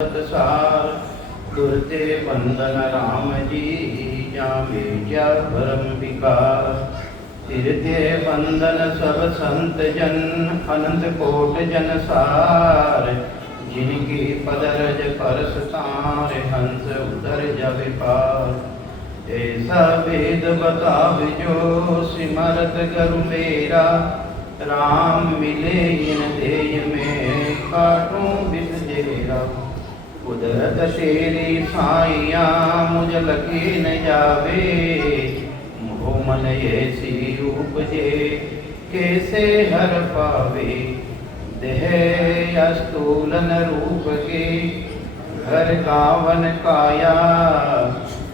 सार दुर्ते बंदन राम जी जामे क्या भरम विकार। तीर्थे बंदन सब संत जन अनंत कोट जन सार। जिनकी पदरज परस तार हंस उधर जग पार। ऐसा वेद बताव जो सिमरत गरु मेरा। राम मिले इन देय में काटूं बिस जेरा। कुदरत तेरी साइया मुझ लगे न जावे। मोह मन ऐसी उपजे कैसे हर पावे। देह अस्तूलन रूप के घर गावन काया।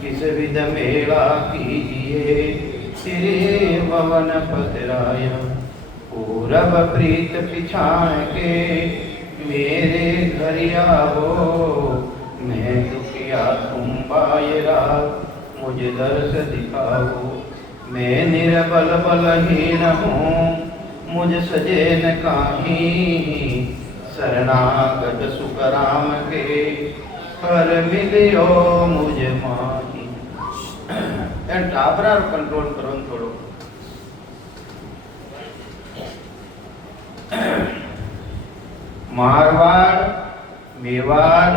किस विध मेला कीजिए तेरे भवन पतराया। पूरब प्रीत पिछाण के मेरे घर आओ। मैं दुखिया तुम बायरा मुझे दर्श दिखाओ। मैं निर्बल बलहीन हूँ मुझ सजे न काहीं। शरणागत सुख राम के पर मिलियो मुझे माही। टाबरा कंट्रोल करो थोड़ो। मारवाड़ मेवाड़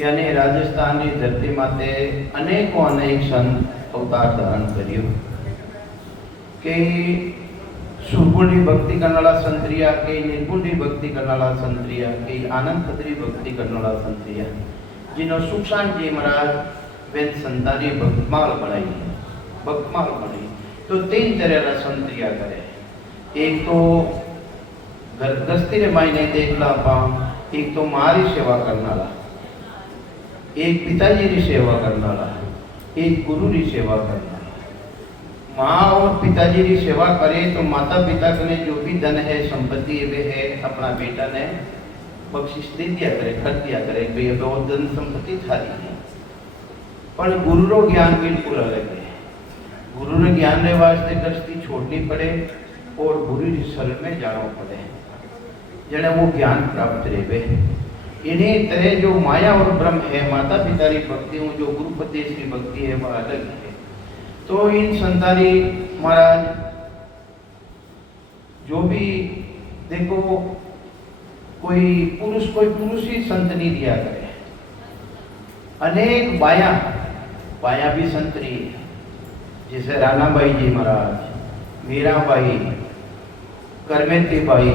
यानी राजस्थान की धरती माते अनेकों अनेक संत अवतार धारण कर्यो। कई सुगुणी भक्ति करने वाला संतरिया, कई निर्गुणी भक्ति करने वाला संतरिया, कई आनंद पदरी भक्ति करने वाला संतरिया। जिन्हों सुखसान जी महाराज वे संतानी भक्तमाल बनाई। तो तीन तरह का संतरिया करे। एक तो घर गृहस्थी रे मायने देखला पाऊं। एक तो मारी सेवा करने वाला, एक पिताजी की सेवा करने वाला, एक गुरु की सेवा करने वाला। माँ और पिताजी की सेवा करे तो माता पिता ने जो भी धन है संपत्ति वे है अपना बेटा ने बख्शिश दे दिया करे, कर दिया करे। भाई अब वो धन संपत्ति थारी है। पर गुरु रो ज्ञान बिल्कुल अलग है। गुरु रो ज्ञान रे वास्ते गृहस्थी छोड़नी पड़े और गुरु की शरण में जाना पड़े जने वो ज्ञान प्राप्त रहे। इन्हीं तरह जो माया और ब्रह्म है, माता पिता की भक्ति हूँ, जो गुरुपदेश की भक्ति है वह अलग है। तो इन संतानी महाराज जो भी देखो कोई पुरुष ही संत नहीं दिया करे। अनेक बाया भी संत रही है। जैसे रानाबाई जी महाराज, मीराबाई, करमेती बाई,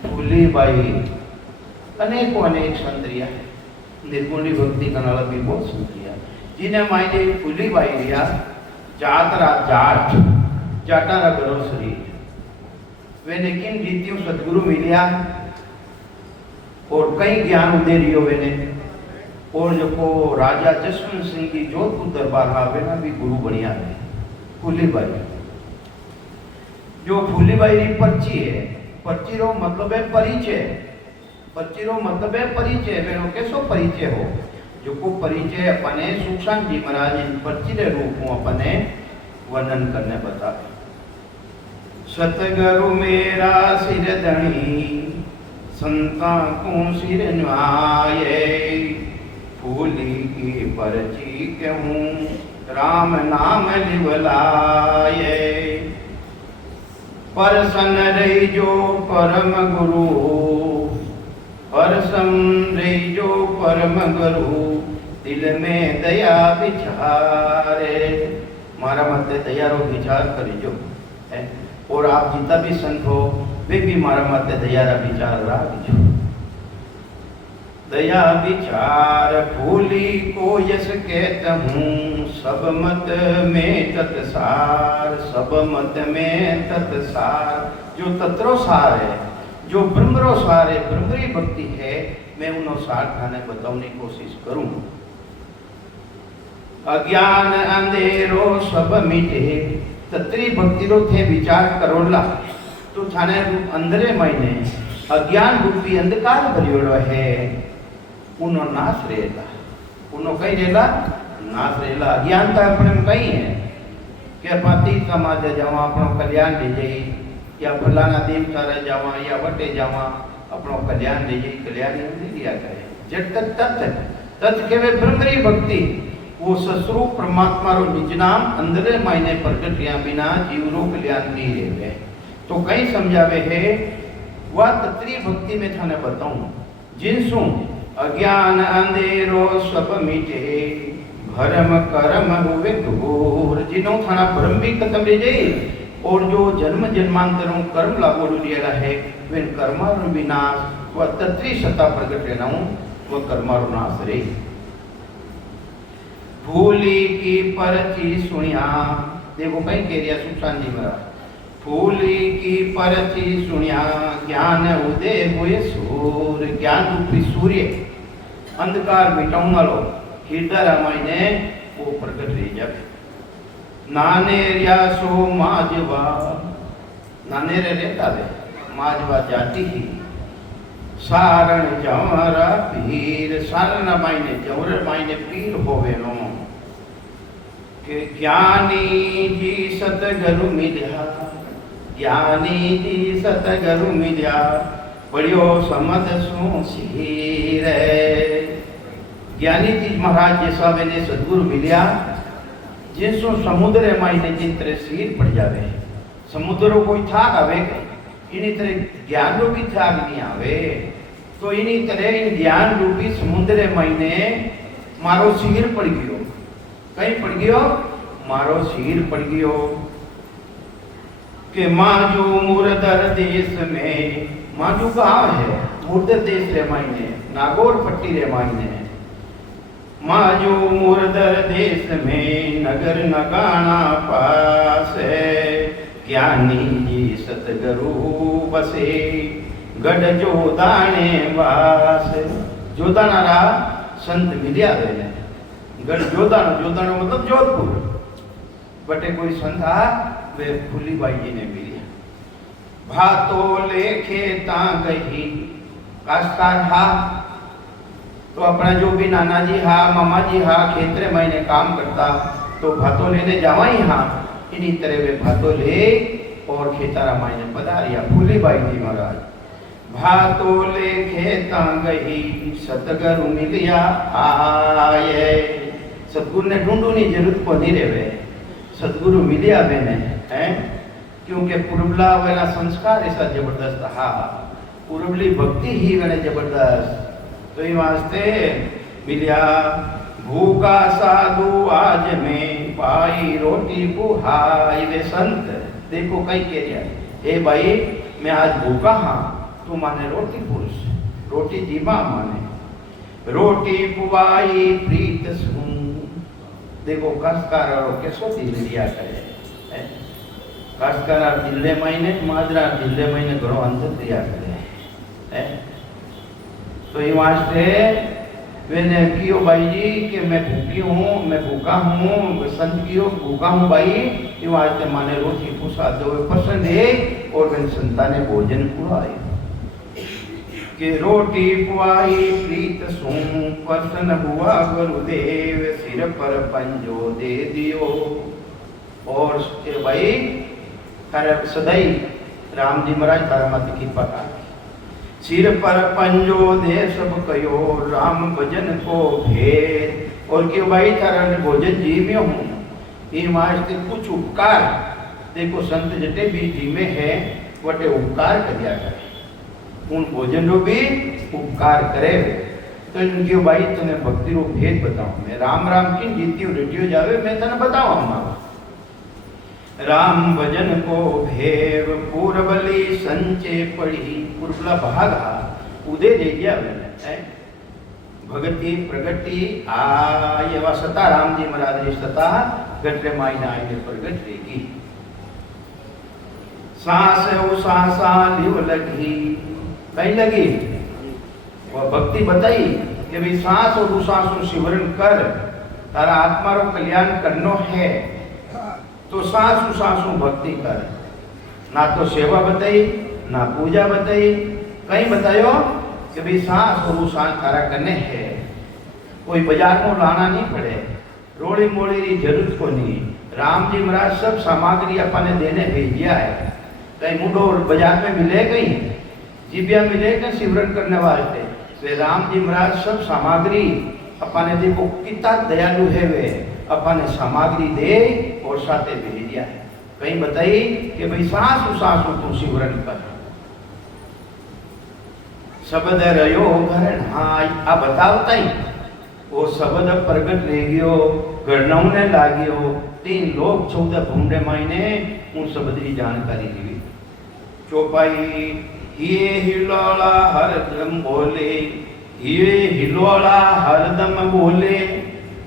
फूली बाई, अनेकों अनेक संतरिया। निर्गुणी भक्ति करने वाला भी बहुत संतरिया। जिन्हें मायने फूली बाई लिया जातरा जाटारा गरो शरीर। वेने किन रीतियों सदगुरु मिलिया और कई ज्ञान उदय रियो वेने। और जो को राजा जसवंत सिंह की जोधपुर दरबार हावे ना भी गुरु बढ़िया है फूली बाई। जो फूली बाई की पर्ची है, पर्ची रो मतलब है परिचय। पर्ची रो मतलब है परिचय। वेनो कैसो परिचय हो जो को परिचय अपने सुखसान जी महाराज इन पर्ची रे रूप में अपने वर्णन करने बतावे। सतगुरु मेरा सिर धनी संता को सिर न्याये। फूली की पर्ची कहूँ राम नाम लिवलाये। परसन रही जो परम गुरु, परसम रही जो परम गुरु। दिल में दया विचारे। मारा मत दया रो विचार करिजो है। और आप जितना भी संत हो वे भी मारा मत दया रा विचार राखिजो। दया विचार फूली को यश कहता हूँ। सब मत में तत्सार, सब मत में तत्सार। जो तत्रो सार है, जो ब्रह्मरो सार है, ब्रह्मरी भक्ति है, मैं उन्हों सार थाने बताने की कोशिश करूं। अज्ञान अंधेरो सब मिटे। तत्री भक्ति रो थे विचार करोला तो थाने अंदरे महीने अज्ञान रूपी अंधकार भरियोड़ो है उनो नाश रहेला। उनो कई रहेला नाश रहेला। अज्ञानता अपने में कई है कि अपती समाज जावा अपनो कल्याण ले जाई या फलाना देव सारा जावा या वटे जावा अपनो कल्याण ले जाई। कल्याण नहीं दिया करे। जट तक तत् तत् केवे ब्रह्मरी भक्ति वो सस्वरूप परमात्मा रो निज नाम अंदर मायने प्रकट रिया बिना जीव रो कल्याण नहीं रेवे। तो कई समझावे है वह तत्री भक्ति में थाने बताऊं जिनसु अज्ञान अंधेरो सब मिटे भरम कर्म हुए दूर। जिन्हों थाना भ्रम भी खत्म रह जाए और जो जन्म जन्मांतरों कर्म लागू लिया है वे कर्मारो विनाश वह तत्री सत्ता प्रकट रहना वह कर्मारो नाश रे। फूली की परची सुनिया देखो कहीं कह रिया सुशांत जी महाराज फूली की परची सुनिया ज्ञान उदय हुए सूर्य ज्ञान रूपी सूर्य अंधकार मिटाने वालो हृदय रामायण ने वो प्रकट रह जाए। नाने रिया सो माजवा नाने रे लेता दे माजवा जाती ही सारण जवरा पीर सारण मायने जवर मायने पीर होवे नो के ज्ञानी जी सतगुरु मिल्या ज्ञानी जी सतगुरु मिल्या बड़ियो समझ सो सिर ज्ञानी जी महाराज जैसा मैंने सदगुरु मिल्या जिसो समुद्र मायने जिन तरह सिर पड़ जावे समुद्र कोई थाक आवे इन्हीं तरह ज्ञान रूपी थाक नहीं आवे। तो इन्हीं तरह इन ज्ञान रूपी समुद्र मायने मारो सिर पड़ गयो कहीं पड़ गयो मारो सिर पड़ गयो के माजू मुर्दर देश में माजू कहाँ है मुर्दर देश रे मायने नागौर पट्टी रे मायने माजू मुर्दर देश में नगर नगाना पास है ज्ञानी जी सतगुरु बसे गढ़ जोदाने वास। जोदाना रा संत मिलिया ने गढ़ जोदानो जोदानो मतलब जोधपुर बटे कोई संत आ वे फूली बाई जी ने मिलिया भातो लेखे ता गही कास्तार हा तो अपना जो भी नाना जी हा मामा जी हा खेतरे महीने काम करता तो भातो लेने जावा ही हा इन्हीं तरह वे भातो ले और खेतारा महीने पधारिया फूली बाई जी महाराज भातो लेखे ता गही सतगुरु मिलिया आए। सतगुरु ने ढूंढूनी जरूरत को नहीं रेवे सतगुरु मिलिया मैंने हैं क्योंकि पुरबला वाला संस्कार ऐसा जबरदस्त हा पुरबली भक्ति ही वाले जबरदस्त। तो ये वास्ते मिलिया भूखा साधु आज में पाई रोटी बुहाई वे संत देखो कई कह रहा हे भाई मैं आज भूखा हाँ तू माने रोटी पुरुष रोटी जीवा माने रोटी बुआई प्रीत सुन देखो कास्कार कैसो दिल लिया करे कास्कार दिल्ले महीने माजरा दिल्ले महीने घणो अंतर दिया करे तो ये वास्ते मैंने कियो भाई जी कि मैं भूखी हूँ मैं भूखा हूँ संत कियो भूखा हूँ भाई ये वास्ते माने रोटी पुसा दो पसंद है और मैंने संता ने भोजन पुराए कि रोटी पुआई प्रीत सुन प्रसन्न हुआ गुरुदेव सिर पर पंजो दे दियो। और भाई थारे सदाई राम जी महाराज थारा मत की पता सिर पर पंजो दे सब कयो राम भजन को भेद और क्यों भाई थारा भोजन जीव्यो हूँ ये वास्ते कुछ उपकार देखो संत जटे भी जीवे है वटे उपकार करिया करे उन भोजन रो भी उपकार करे तो इनके भाई तने भक्ति रो भेद बताऊं मैं राम राम की जीतियो रेटियो जावे मैं तने बताऊं हमारा राम भजन को भेव पूर्वली संचे पड़ी पूर्वला भागा उदय दे दिया मैंने भगति प्रगति आय वा सता राम जी महाराज री सता गटरे मायना आईने प्रगट रेगी सांस उसासा लिव लगी कहीं लगी वो भक्ति बताई कि भाई सांस और उसास सिमरन कर तारा आत्मा रो कल्याण करनो है तो सांस उसास भक्ति कर ना तो सेवा बताई ना पूजा बताई कहीं बतायो कि भाई सांस और उसास तारा करने है कोई बाजार में लाना नहीं पड़े रोड़ी मोड़ी की जरूरत को नहीं राम जी महाराज सब सामग्री अपने देने भेजिया है कहीं मुंडो बाजार में मिले कहीं जीबिया मिले कहीं सिमरन करने वास्ते श्री राम जी महाराज सब सामग्री अपने देखो कितना दयालु है वे, अपने सामग्री दे और साथे भेज दिया है। कहीं बताई कि भाई सांस सांस तू सिमरन कर, शब्द रयो घर हाँ आ बतावता ही वो शब्द प्रगट रह गयो, गणों ने लागियो, 3 लोग 14 भूंडे मायने उन शब्द की जानकारी दी। चौपाई ये हिलोला हरदम बोले, ये हिलोला हरदम बोले,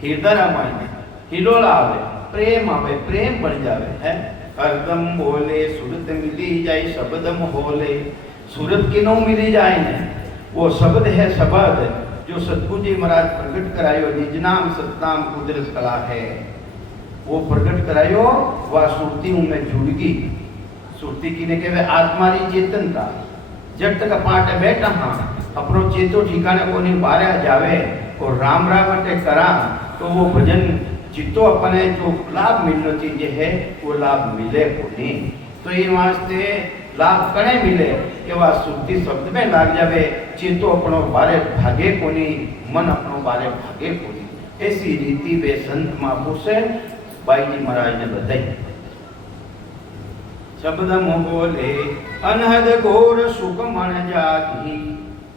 हृदय मायने हिलोला आवे, प्रेम आवे, प्रेम बन जावे है। हरदम बोले सूरत मिली जाए शब्दम होले, सूरत किनो मिली जाए ने वो शब्द है, शब्द जो सतगुरु जी महाराज प्रकट करायो, निज नाम सतनाम कुदरत कला है, वो प्रकट करायो वह सुरती में जुड़गी। सुरती की ने कहे आत्मा री चेतनता, जब तक पाटे बैठा हाँ अपनो चेतो ठिकाने को नहीं बारे जावे और राम राम अटे करा तो वो भजन जितो अपने जो लाभ मिलना चाहिए है वो लाभ मिले को नहीं। तो ये वास्ते लाभ कने मिले कि वह सुरती शब्द में लाग जावे, चेतो अपनो बारे भागे को नहीं, मन अपनो बारे भागे को नहीं। ऐसी रीति वे संत महापुरुष बाई जी महाराज ने बताई। शब्द मुँह बोले अनहद घोर सुख मन जागी,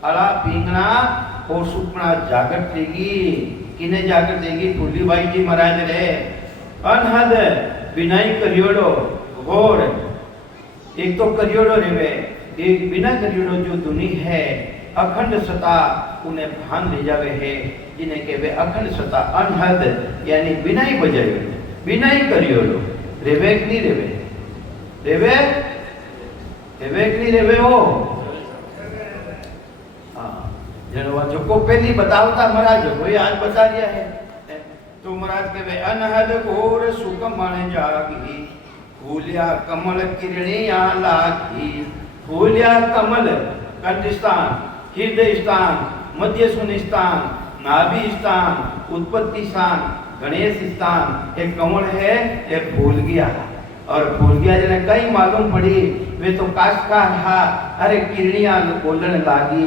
अला पींगना और सुपना जागट लेगी, किने जागट लेगी फुली बाई जी महाराज रे। अनहद बिनाई करियोड़ो घोर, एक तो करियोड़ो रेवे, एक बिना करियोड़ो जो दुनी है अखंड सता उन्हें भान ले जावे है, जिन्हें कहवे अखंड सता। अनहद यानी बिनाई बजायो, बिनाई करियोड़ो रेवे कि नहीं रेवे, रेवे रेवे कि नहीं रेवे हो हाँ जनो जो को पहली बतावता महाराज कोई आज बता दिया है। तो महाराज कहवे अनहद घोर सुख मन जागी, फूलिया कमल किरणिया लागी। फूलिया कमल कंठ स्थान, हृदय स्थान, मध्य सुन स्थान, नाभि स्थान, उत्पत्ति स्थान, गणेश स्थान, एक कमल है एक फूल गया और फूल गया जिन्हें कई मालूम पड़ी वे तो काशकार हा। अरे किरणिया बोलन लागी,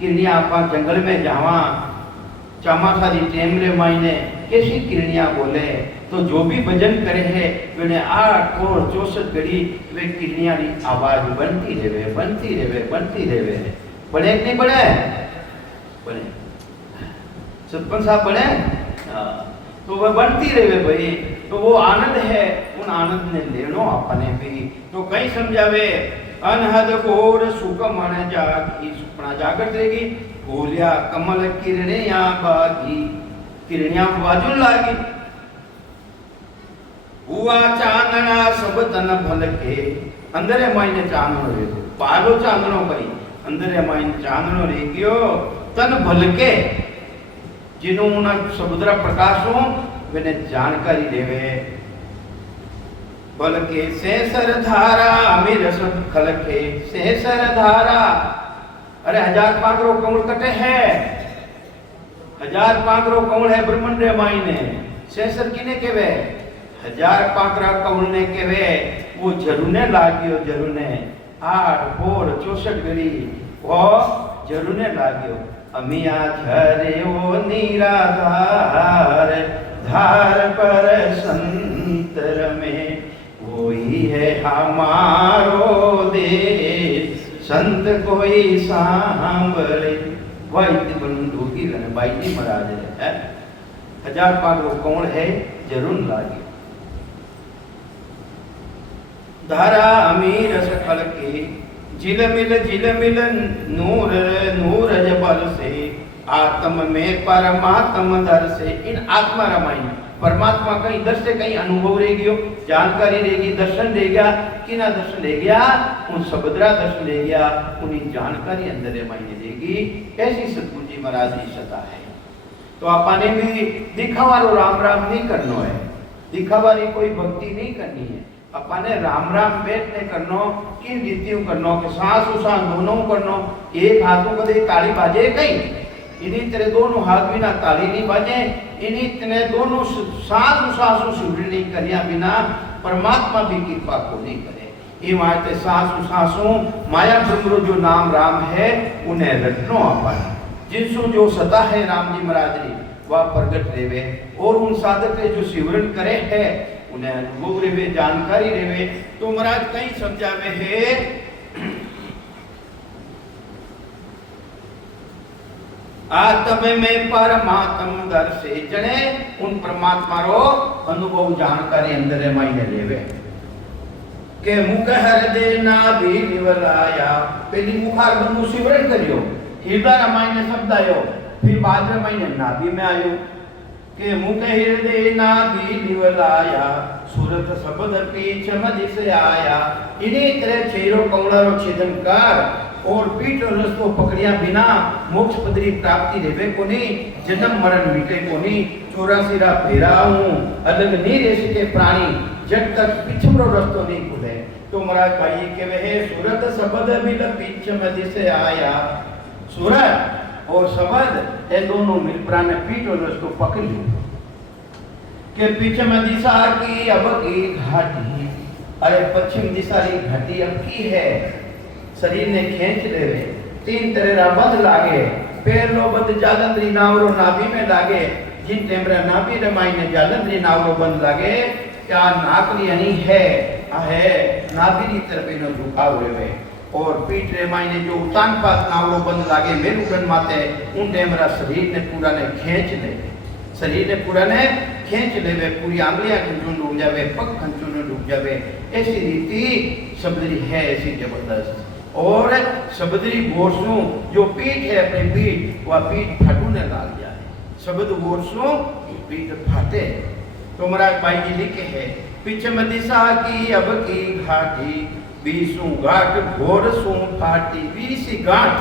किरणिया अपन जंगल में जावा चमासा दी टेमरे मायने कैसी किरणिया बोले, तो जो भी भजन करे है वे 8 और 64 घड़ी वे किरणिया की आवाज बनती रहे, बनती रहे, बनती रहे। बने कि नहीं बने, बने सतपन साहब बने तो वह बनती रहे भाई। तो वो आनंद है, उन आनंद ने लेनो अपने भी। तो कहीं समझावे अनहद घोर सुख मन जागी, सुपना जागट रहेगी। फूलिया कमल किरणिया बागी, किरणिया बाजू लागी। हुआ चांदना सब तन भल के, अंदर मायने चांदनो रे, बाहरो चांदनो कई, अंदर मायने चांदनो रे गयो तन भल के। जिन्होंने समुद्र प्रकाशों वे जानकारी देवे, बल्कि सेसर धारा अमीर सब खलके। सेसर धारा अरे 1000 पांगरो कमल कटे है, 1000 पांगरो कमल है ब्रह्मंड मायने। सेसर किने केवे 1000 पांगरा कमल ने केवे वो जरूने लागियो, जरूने 8 और 64 घड़ी वो जरूने लागियो। अमिया झरे वो निराधार, धार पर संतर में कोई है हमारो देश, संत कोई सांभले। वही बंधु की बाई जी महाराज है 1000 पांगरो कौन है जरूर लागे। धारा अमीर सखल के झिलमिल नूर नूर जबल से, आत्म में परमात्म दर से। इन आत्मा रामायण परमात्मा कहीं दर से कहीं अनुभव रह गयो, जानकारी रहेगी, दर्शन रह गया। किना दर्शन ले गया, उन सबद्रा दर्शन ले गया, उन्हीं जानकारी अंदर मायने देगी। ऐसी सतगुरु जी महाराज की सता है। तो आपने भी दिखावारो राम राम नहीं करना है, दिखावारी कोई भक्ति नहीं करनी है। अपने राम राम बैठने करनो, किन रीतियों करनो कि सांस उसास दोनों करनो। एक हाथों कदे ताली बाजे कहीं, इन्हीं तरह दोनों हाथ बिना ताली नहीं बाजे, इन्हीं तरह दोनों सांस उसास शुरू नहीं करिया बिना परमात्मा भी कृपा को नहीं करे। ये मायते सांस उसासों माया ब्रह्म जो नाम राम है उन्हें रटनो अपन। जिनसु जो सता है राम जी महाराज री वह प्रगट रेवे और उन साधक के जो सिमरन करे है उन्हें अनुभव रेवे जानकारी रेवे। तो महाराज कहीं समझावे है आत्म में परमात्म दर से जने उन परमात्मा रो अनुभव जानकारी अंदर मायने लेवे के मुख हृदय ना भी निवलाया पहली मुखार बनु सिमरन करियो हृदय मायने शब्द आयो फिर बाद में मायने नाभि में आयो के मुख हृदय नाभि निवलाया सूरत शब्द पीछ मधि से आया इन्हीं तरह चेरो कमलारो छेदनकार और पीठ और रस्तो पकड़िया बिना मोक्ष पदरी प्राप्ति रेवे कोनी जन्म मरण मिटे कोनी 84 रा फेरा हूं अलग नहीं रह सके प्राणी जब तक पिछमरो रस्तो नहीं खुले। तो महाराज भाई के वे सूरत शब्द मिल पीछ मधि से आया सूरत और शब्द ये दोनों मिल प्राण पीठ और रस्तो पकड़ लियो के पीछे में दिशा की अब की घाटी अरे पश्चिम दिशा की घाटी अब की है शरीर ने खींच लेवे 3 तरह रा बंध लागे पैर लो बंध जालंधरी नावरो नाभि में लागे जिन टेमरा नाभि रमाई ने जालंधरी नावरो बंध लागे क्या नाकली यानी है नाभि की तरफ इनो झुकाव रेवे और पीठ रे मायने जो उतान पास नावरो बंध लागे मेरुदंड माते उन टेमरा शरीर ने पूरा ने खींच ले शरीर ने पूरा ने खींच लेवे पूरी आंगलियां खंचून डूब जावे पग खंचून डूब जावे ऐसी रीति शब्दरी है ऐसी जबरदस्त और शब्दरी गोरसों जो पीठ है अपनी पीठ वह पीठ फटू ने डाल दिया है शब्द गोरसों पीठ फाटे। तो महाराज भाई जी लिखे है पिछम दिशा की अब की घाटी बीसू गांठ घोर सू फाटी बीसी गांठ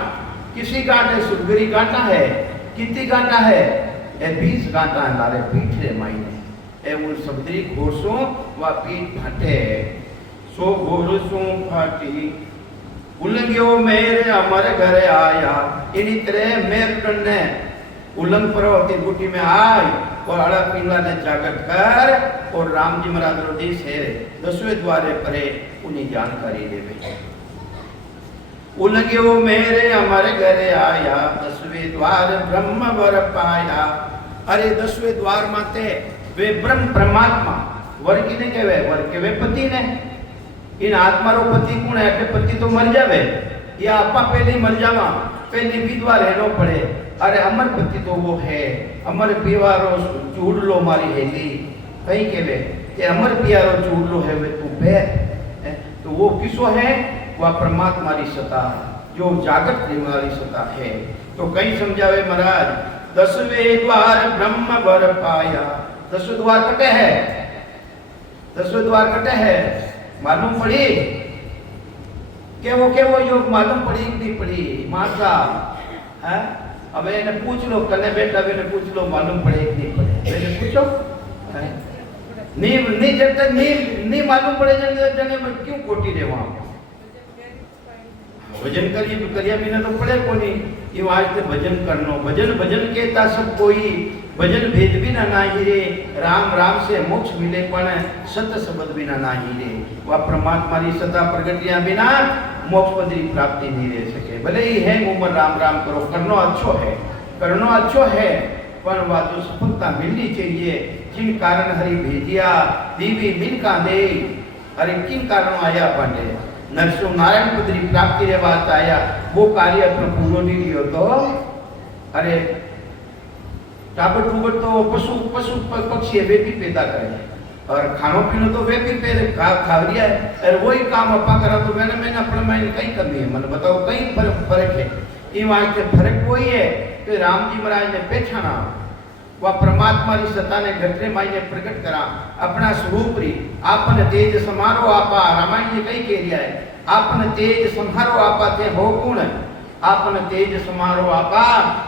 किसी गांठ है सुरगरी गांठा है कितनी गांठा है 20 गांठा लारे पीठ रे मायने ए उन शब्दरी घोरसों व पीठ फाटे सो घोरसों फाटी उल्लंघ्यो मेरे अमर घर आया इन्हीं तरह मेरुदंड ने उल्लंघ पर्वती गुटी में आय और अड़ा पिंगला ने जागृत कर और राम जी महाराज रो देश है 10वें द्वारे परे उन्हें जानकारी देवे उल्लंघ्यो मेरे अमर घर आया 10वें द्वार ब्रह्म वर पाया। अरे 10वें द्वार माते वे ब्रह्म परमात्मा वर किने कहवे वर के वे पति ने इन आत्मा रो पति कौन है के पति तो मर जावे या आपा पहले मर जावा पहले विधवा रहनो पड़े। अरे अमर पति तो वो है अमर पीवारो चूड़ लो मारी हेली कहीं केवे ये अमर पियारो चूड़ लो है वे तू पे तो वो किसो है वह परमात्मा री सत्ता जो जागृत रहने वाली सत्ता है। तो कहीं समझावे महाराज 10वें द्वार ब्रह्म वर पाया 10वें द्वार कटे है 10वें द्वार कटे है मालूम पड़ी के वो योग मालूम पड़ी नहीं पड़ी मासा है अब इन्हें पूछ लो कने बेटा ने पूछ लो मालूम पड़े कि नहीं पड़े मैंने पूछो नहीं जब तक नहीं मालूम पड़े जने क्यों कोटी रे वहां भजन करिया बिना तो पड़े को नहीं ये आज ते भजन करनो भजन केता सब कोई भजन भेद बिना नाही रे राम राम से मोक्ष मिले पण सत शब्द बिना नाही रे वह परमात्मा री सत्ता प्रगटिया बिना मोक्ष पद की प्राप्ति नहीं रह सके। भले ही है उम्र राम राम करो करनो अच्छो है पर वह जो सफलता मिलनी चाहिए जिन कारण हरि भेजिया दीवी मिलका दे अरे किन कारणों आया पांडे नरसिंह नारायण पद की प्राप्ति रे बात आया वो कार्य अपना पूरो नहीं लियो तो अरे टाबर टूबर तो पशु पक्षी वे भी पैदा करे और खानो पीनो तो वे भी पैदा खा रिया है और वही काम अपा करा तो मैंने अपने में कई कमी है मन बताओ कई फर्क है। ये वास्ते फर्क वही है कि राम जी महाराज ने पहचाना वह परमात्मा की सत्ता ने घटने माई ने प्रकट करा अपना स्वरूप री आपन तेज समारो आपा रामायण ने कई कह रिया है आपन तेज संहारो आपा थे हो गुण आपन तेज समारो आपा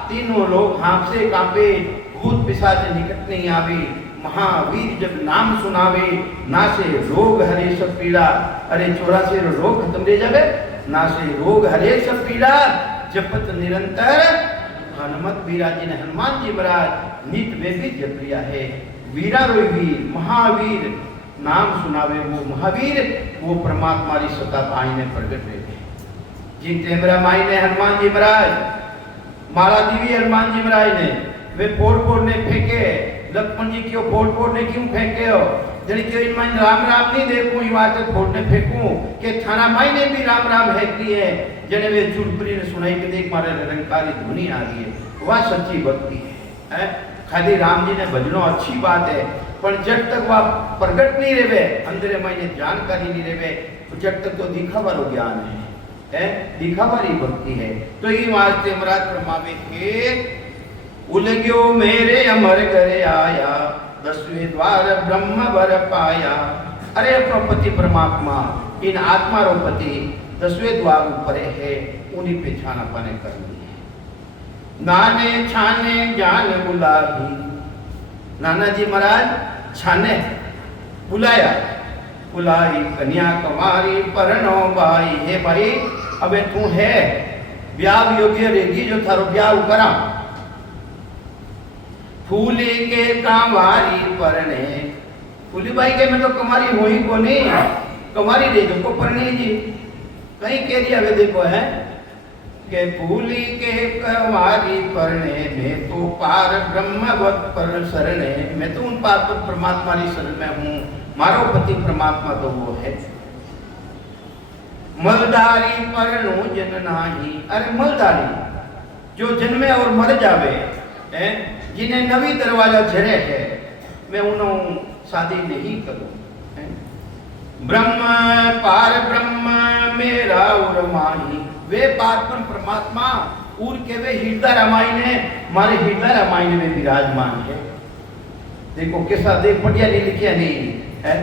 तीनों लोग हाथ से कांपे भूत पिशाच निकट नहीं आवे महावीर जब नाम सुनावे ना से रोग हरे सब पीड़ा अरे 84 रोग खत्म दे जावे ना से रोग हरे सब पीड़ा जपत निरंतर हनुमत वीरा जी ने हनुमान जी महाराज नित वे भी जप लिया है वीरा रोई वीर महावीर नाम सुनावे वो महावीर वो परमात्मा री सत्ता आई ने प्रकट हुए जिन तेमरा माई ने हनुमान जी महाराज माला देवी हनुमान जी महाराज ने वे फोड़ ने फेंके, लक्ष्मण जी क्यों फोड़ ने क्यों फेंके हो? जन क्यों इन राम राम नहीं देखूं ये बात फोड़ने फेंकूं के थाना माई ने भी राम राम है किए जने वे चुड़पुरी ने सुनाई के देख मारे निरंकारी ध्वनि आ गई है। वह सच्ची भक्ति है। खाली राम जी ने भजनो अच्छी बात है पर जब तक वह प्रगट नहीं रहे अंदर महीने जानकारी नहीं रहे जब तक तो दिखावारो ज्ञान है दिखावारी भक्ति है। तो ये वास्ते महाराज फरमावे के उलग्यो मेरे अमर करे आया 10वें द्वार ब्रह्म वर पाया। अरे अपनो पति परमात्मा इन आत्मा रो पति 10वें द्वार ऊपर है उन्हीं पे छाना पाने करनी है। नाने छाने ज्ञान गुलाबी नाना जी महाराज छाने बुलाया बुलाई कन्या कुमारी परनो बाई हे भाई अबे तू है ब्याह योग्य रेगी जो थारो ब्याह करा फूली के कांवारी परने फूली भाई के मैं तो कुमारी हुई को नहीं कुमारी रे जो को परने जी कहीं कह दिया वे देखो है के फूली के कुमारी परने में तो पार ब्रह्मवत पर शरणे मैं तो उन पार परमात्मा की शरण में हूँ मारो पति परमात्मा तो वो है। मलदारी परनु जन नाही अरे मलदारी जो जन्मे और मर जावे है जिन्हें नवी दरवाजा झरे है मैं उन्हों शादी नहीं करूं। ब्रह्म पार ब्रह्म मेरा और माही वे पारपन परमात्मा उर के वे हृदय रामायण है मारे हृदय रामायण में विराजमान है। देखो कैसा देख बढ़िया नहीं लिखिया नहीं है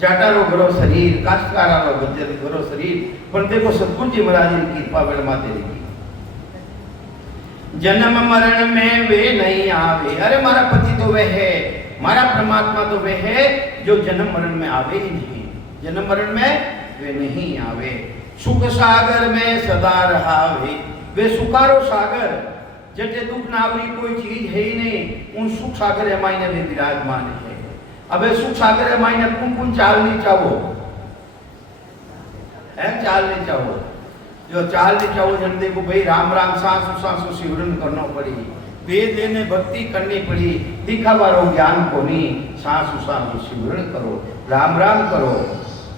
जाटारो गरो शरीर काष्टकारारो गरो शरीर पर देखो सतगुरु जी महाराज की कृपा वेलमा तेरी जन्म मरण में वे नहीं आवे। अरे मारा पति तो वे है मारा परमात्मा तो वे है जो जन्म मरण में आवे ही नहीं जन्म मरण में वे नहीं आवे। सुख सागर में सदा रहावे वे सुखारो सागर जटे दुख नावरी कोई चीज है ही नहीं उन सुख सागर है मायने में विराजमान है। अबे सुख सागर है मायने कुन चाल नहीं चाहो है चाल नहीं चाहो जो चाल नहीं चाहो जन देखो भाई राम राम सांसु सांसु सिमरन करना पड़ी वेद लेने भक्ति करनी पड़ी दिखावारो ज्ञान को नहीं सांसु सांसु सिमरन करो राम राम करो।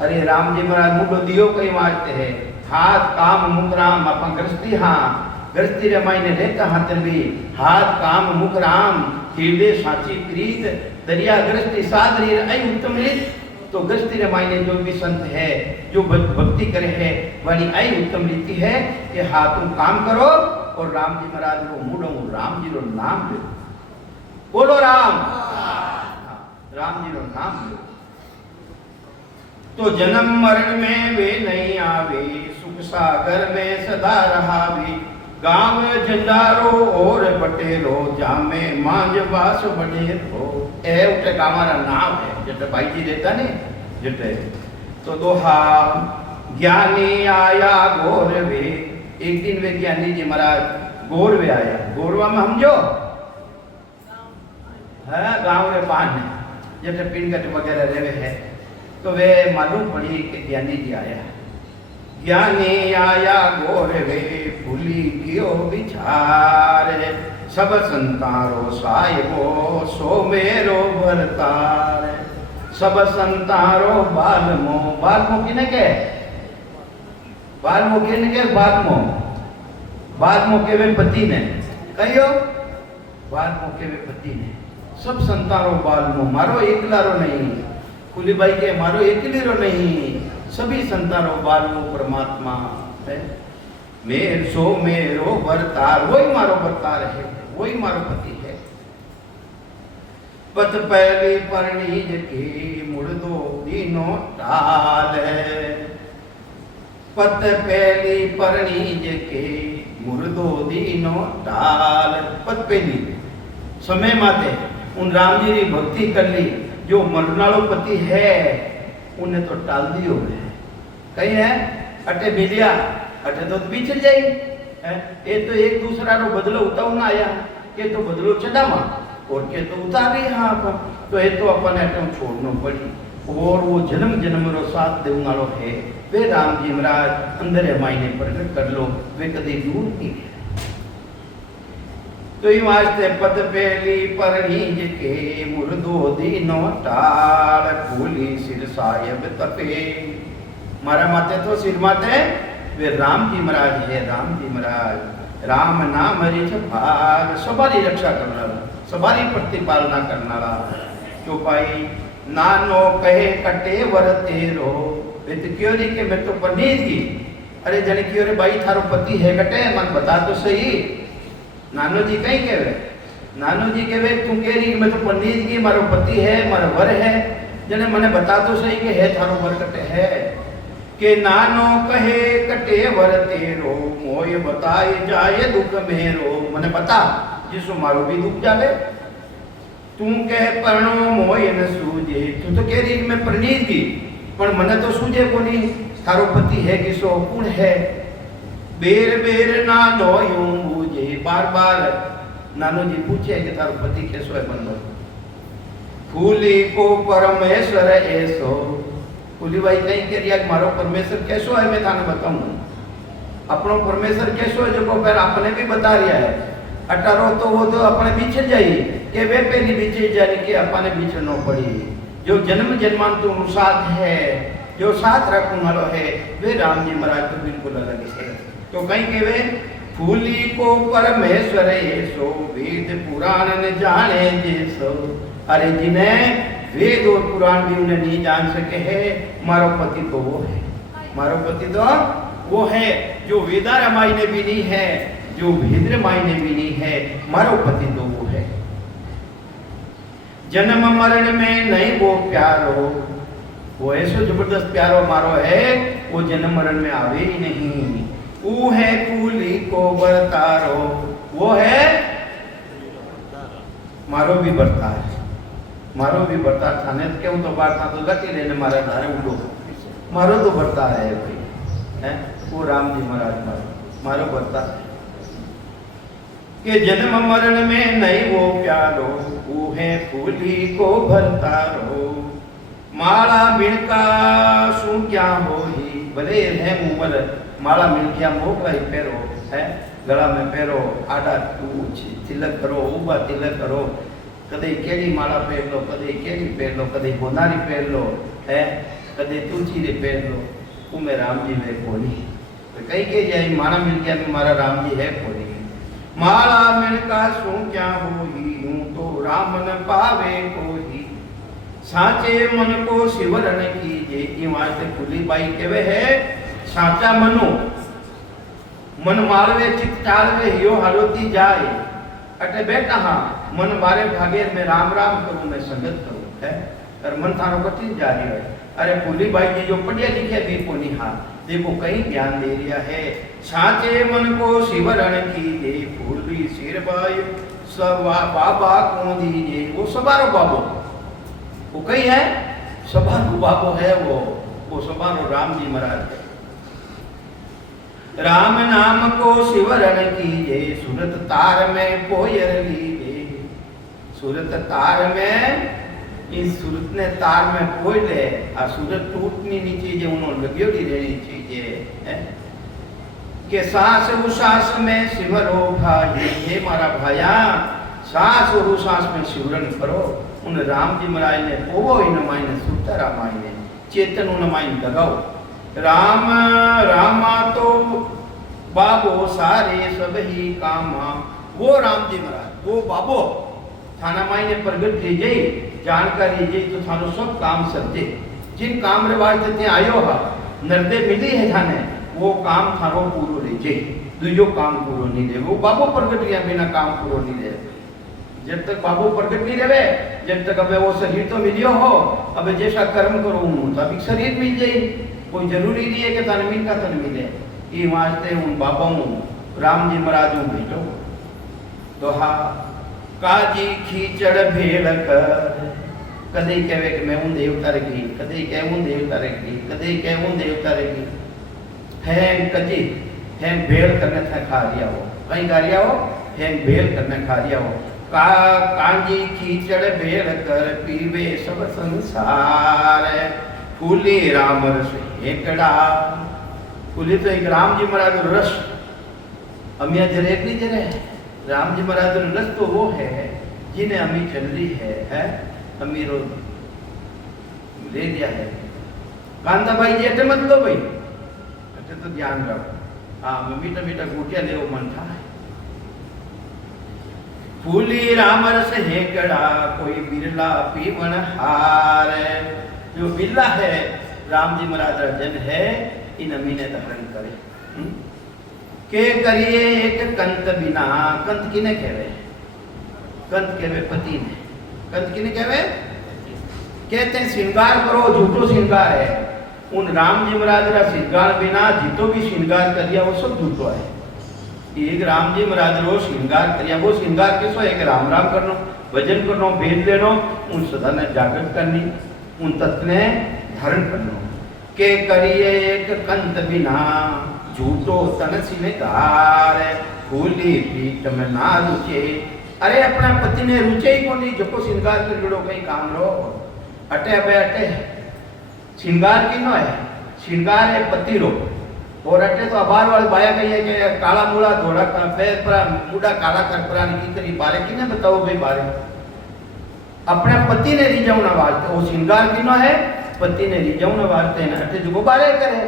अरे राम जी महाराज मुडो दियो कई मारते हैं हाथ काम मुख राम अपन गृहस्थी हाँ गृहस्थी रे मायने रहता हाथ भी हाथ काम मुख राम हृदय साची प्रीत दरिया गृहस्थी सादरी आई उत्तम रीत। तो गृहस्थी रे मायने जो भी संत है जो भक्ति करे है वाली आई उत्तम रीति है कि हाथों काम करो और राम जी महाराज रो मुडो राम जी रो नाम लो बोलो राम राम जी रो नाम लो। तो जन्म मरण में वे नहीं आवे सुख सागर में सदा रहावे। गांव जंडारो और बटेरो जामे मांझ बास बडेरो ए उठे गामारा नाम है जटे भाई जी रहता ने जटे तो दोहा ज्ञानी आया गोरवे। एक दिन वे ज्ञानी जी महाराज गोरवे आया गोरवा में हम जो है गांव रे पान जटे पिनकट वगैरह रेवे है तो वे मालूम पड़ी कि ज्ञानी जी आया ज्ञानी आया गोरवे फूली कियो विचार सब संतारो साहिबो सो मेरो भरतार सब संतारो बालमो किने के बालमो के वे पति ने कहियो बालमो के वे पति ने सब संतारो बालमो मारो एकलारो नहीं कुली भाई के मारो एकलीरो नहीं सभी संतानो बालमो परमात्मा है। मेरो वर्तार वही मारो वर्तार है वही मारो पति है। पत पहली परनीज के मुड़ दो दिनों टाल है पत पहली परनीज के मुड़ दो दिनों टाल पत पहली समय माते उन राम जी की भक्ति कर ली जो मरनालो पति है उन्हें तो टाल दियो है कहीं है अटे मिलिया अटे तो बिछड़ जाई ये तो एक दूसरा रो बदलो उताव ना आया के तो बदलो चढ़ावा और के तो उतार रही हाँ अपन तो ये तो अपन अटे छोड़ना पड़ी और वो जन्म जन्म रो साथ देने वालो है वे राम जी महाराज अंदर मायने प्रकट कर लो वे कभी दूर नहीं तो ही वास्ते पद पहली परनीज के मुर्दो दीनो टाल फूली सिर साहेब तपे। मारा माते तो सिर माते वे राम जी महाराज है। राम जी महाराज राम नाम रिच भाग सबारी रक्षा करना, सबारी प्रतिपालना करना। जो भाई नानो कहे कटे वर तेरो वे तो क्यों नहीं के मैं तो पनीर की। अरे जने क्यों रे भाई थारो पति है कटे मन बता तो सही। नानो जी कहीं कहवे, नानो जी कहवे तू कह रही मैं तो पनीर की मारो पति है मारो वर है। जने मने बता तो सही के है थारो वर कटे है। के नानो कहे कटे वर तेरो मोय बताए जाए दुख मेरो। मने बता जिसो मारो भी दुख जावे। तू कह परनो मोय न सूझे, तू तो कह रही मैं प्रणीत की पर मने तो सूझे को नहीं। थारो पति है किसो कौन है। बेर बेर नानो यूं बूझे, बार बार नानो जी पूछे कि थारो पति कैसो है बंदो। फूली को परमेश्वर ऐसो, फूली भाई कहीं कह रही है मारो परमेश्वर कैसो है मैं थाने बताऊं। अपनो परमेश्वर कैसो है जो फिर आपने भी बता रिया है। अटारो तो वो तो अपने पीछे जाई के वे पहली पीछे जाने के अपने पीछे न पड़ी। जो जन्म जन्मांतों साथ है, जो साथ रखने वाला है वे राम जी महाराज तो बिल्कुल अलग है। तो कहीं कहवे फूली को परमेश्वर ऐसो वेद पुराण न जाने जैसो। अरे जिन्हें वेद और पुराण भी उन्हें नहीं जान सके है मारो पति तो वो है। मारो पति तो वो है जो वेदा रामायण ने भी नहीं है, जो वेद रामायण ने भी नहीं है। मारो पति तो वो है। जन्म मरण में नहीं वो प्यारो, वो ऐसो जबरदस्त प्यारो मारो है वो जन्म मरण में आवे ही नहीं। वो है फूली को बरतारो, वो है मारो भी बरता है। मारो भी बरता थाने क्यों तो बात तो गति लेने मारा धारे उठो मारो तो बरता है भाई है। वो राम जी महाराज मारो बरता है कि जन्म मरण में नहीं वो प्यारो। वो है फूली को भरतारो, माला मिलका सू क्या हो ही। भले है मुमल माला मिल गया मोकला ही पैरो है, गला में पैरो आडा पूछ तिलक करो उबा तिलक करो। कदे केड़ी माला पहन लो, कदे केड़ी पहन लो, कदे होनारी पहन लो है, कदे तुलसी रे पहन लो। वो मैं राम जी वे कोनी तो कहीं के जाए माला मिल गया मैं मारा राम जी है कोनी। माला मिलका सू क्या हो ही हूँ तो राम न पावे को ही। साचे मन को सिवरण कीजे। ये वास्ते फूली बाई केवे है साचा मनो मन मारवे चित टालवे हियो हालोती जाए। अटे बेटा हाँ मन मारे भागे मैं राम राम करूं मैं संगत करूं है और मन थारो कटी जा रही है। अरे फूली बाई जी जो पढ़िया लिखे भी कोनी हाँ देखो कहीं ज्ञान दे रिया है। साचे मन को सिवरण कीजे फूली सिर बाई सवा बाबा को दीजे। वो सबारो बाबो वो कहीं है सबारो बाबो है वो सबारो राम जी महाराज है। राम नाम को सिवरण कीजे सूरत तार में कोयर लीजे। सूरत तार में इस सूरत ने तार में कोई ले आ सूरत टूटनी नहीं चाहिए उन्होंने लगियोड़ी रहनी चाहिए के सांस उसास में सिमरो भाई। ये मारा भाया सांस और उसास में सिमरन करो। उन राम जी महाराज ने पोवो इन मायने सुता रामायण ने चेतन उन मायने लगाओ। राम रामा तो बाबो सारे सब ही कामा। वो राम जी महाराज वो बाबो थाना माई ने प्रगट ले जाई जानकारी जाई तो थानो सब काम सजे। जिन काम रिवाज थे आयो हा नर्दे मिली है थाने वो काम थारो पूरो ले जाई। दूजो काम पूरो नहीं ले वो बाबो प्रगट लिया बिना काम पूरो नहीं ले। जब तक बाबू प्रगट नहीं रहे जब तक अब वो शरीर तो मिलियो हो अब जैसा कर्म करो तो अभी शरीर मिल जाए। कोई जरूरी नहीं है कि तन मिल का तन मिले। ये वास्ते उन बाबाओं राम जी महाराजों भेजो दोहा काजी खींचड़ भेड़ कर। कदे कहवे कि मैं हूं देवता रही, कदे कह हूं देवता रही, कदे कह हूं देवता रही है कजी है भेड़ करने था खा रिया हो कहीं खा रिया हो है भेड़ करने खा रिया हो। कांजी खींचड़ भेड़ कर पीवे सब संसार फूले राम रस एकड़ा। फूले तो एक राम जी महाराज रस अमिया जरे नहीं जरे राम जी महाराज रस्तो वो है जिन्हें अमी चल रही है अमीरो ले लिया है। कांता भाई जी अटे मत लो भाई, अटे तो ध्यान रखो। हाँ मीठा मीठा गोटिया ले वो मन था। फूली राम रस हेकड़ा कोई बिरला पीवन हार। जो बिरला है राम जी महाराज जन है इन अमी ने धारण करे। के करिए एक कंत बिना। कंत किने कहवे? कंत कहवे पति ने। कंत किने कहवे? कहते हैं श्रृंगार करो, झूठो श्रृंगार है। उन राम जी महाराज का श्रृंगार बिना जितो भी श्रृंगार करिया वो सब झूठो है। एक राम जी महाराज रो श्रृंगार करिया वो श्रृंगार किसो? एक राम राम करनो, भजन करनो, भेद लेनो, उन सदा ने जागृत करनी, उन तत्व ने धारण करनो। के करिए एक कंत बिना झूठो तन सिनेगार। फूली पीठ में ना रुचे। अरे अपना पति ने रुचे ही कोनी जो श्रृंगार कर जुड़ो कहीं काम रो। अटे अबे अटे श्रृंगार की नो है, श्रृंगार है पति रो। और अटे तो अबार वाले बाया कही है कि काला मूड़ा धोड़ा का पैर पर मूड़ा काला कर परा की करी बारे की ना बताओ भाई बारे। अपने पति ने रिजाऊना वास्ते वो श्रृंगार की नो है, पति ने रिजाऊना वास्ते ना अटे जो बारे करे